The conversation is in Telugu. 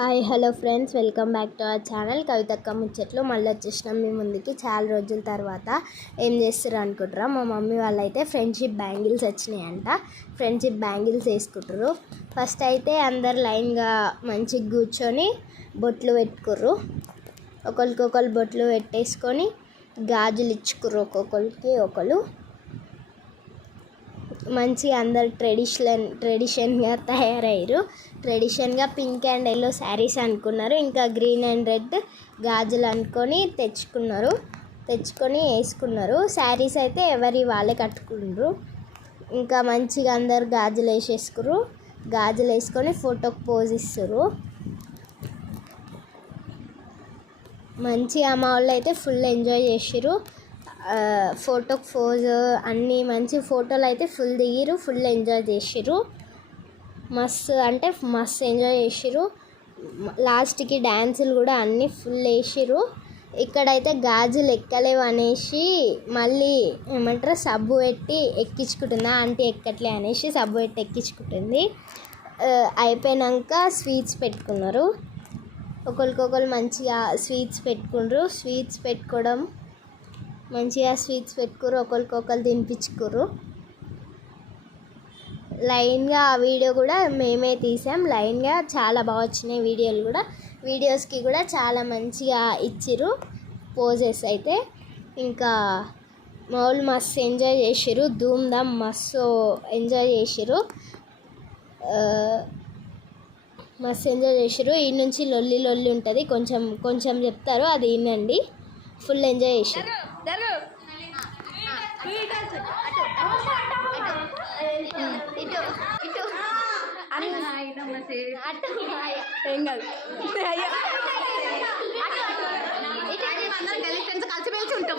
Hi hello friends, welcome back to our channel కవితక్క ముచ్చట్లు. మళ్ళీ వచ్చేసినాం మీ ముందుకి చాలా రోజుల తర్వాత. ఏం చేస్తారు అనుకుంటారా, మా మమ్మీ వాళ్ళైతే ఫ్రెండ్షిప్ బ్యాంగిల్స్ వచ్చినాయంట. ఫ్రెండ్షిప్ బ్యాంగిల్స్ వేసుకుంటారు. ఫస్ట్ అయితే అందరు లైన్గా మంచిగా కూర్చొని బొట్లు పెట్టుకుర్రు. ఒకరికొకరు బొట్లు పెట్టేసుకొని గాజులు ఇచ్చుకుర్రు. ఒక్కొక్కరికి ఒకరు మంచిగా అందరు ట్రెడిషన్గా తయారయ్యారు. ట్రెడిషన్గా పింక్ అండ్ ఎల్లో శారీస్ అనుకున్నారు. ఇంకా గ్రీన్ అండ్ రెడ్ గాజులు అనుకొని తెచ్చుకొని వేసుకున్నారు. శారీస్ అయితే ఎవరి వాళ్ళే కట్టుకున్నారు. ఇంకా మంచిగా అందరు గాజులు వేసేసుకురు. గాజులు వేసుకొని ఫోటోకి పోజ్ ఇస్తారు. మంచిగా మా వాళ్ళు అయితే ఫుల్ ఎంజాయ్ చేసిర్రు. ఫోటోకి పోజ్ అన్నీ మంచి ఫోటోలు అయితే ఫుల్ దిగిరు. ఫుల్ ఎంజాయ్ చేసిర్రు. మస్తు ఎంజాయ్ చేసిర్రు. లాస్ట్కి డ్యాన్సులు కూడా అన్నీ ఫుల్ వేసిర్రు. ఇక్కడైతే గాజులు ఎక్కలేవు అనేసి మళ్ళీ ఏమంటారు సబ్బు పెట్టి ఎక్కించుకుంటుంది. ఆంటీ ఎక్కట్లే అనేసి సబ్బు పెట్టి ఎక్కించుకుంటుంది. అయిపోయాక స్వీట్స్ పెట్టుకున్నారు. ఒకరికొకరు మంచిగా స్వీట్స్ పెట్టుకున్నారు. స్వీట్స్ పెట్టుకోవడం మంచిగా స్వీట్స్ పెట్టుకురు. ఒకరికొకరు తినిపించుకుర్రు. లైన్గా ఆ వీడియో కూడా మేమే తీసాం. లైన్గా చాలా బాగా వచ్చినాయి వీడియోలు కూడా. వీడియోస్కి కూడా చాలా మంచిగా ఇచ్చిర్రు పోజెస్ అయితే. ఇంకా మా వాళ్ళు మస్తు ఎంజాయ్ చేసిర్రు. ధూమ్ధామ్ మస్తు ఎంజాయ్ చేసిర్రు. ఈ నుంచి లొల్లి ఉంటుంది. కొంచెం చెప్తారు, అది వినండి. ఫుల్ ఎంజాయ్ చేసిర్రు. కలిసి ఉంటాం.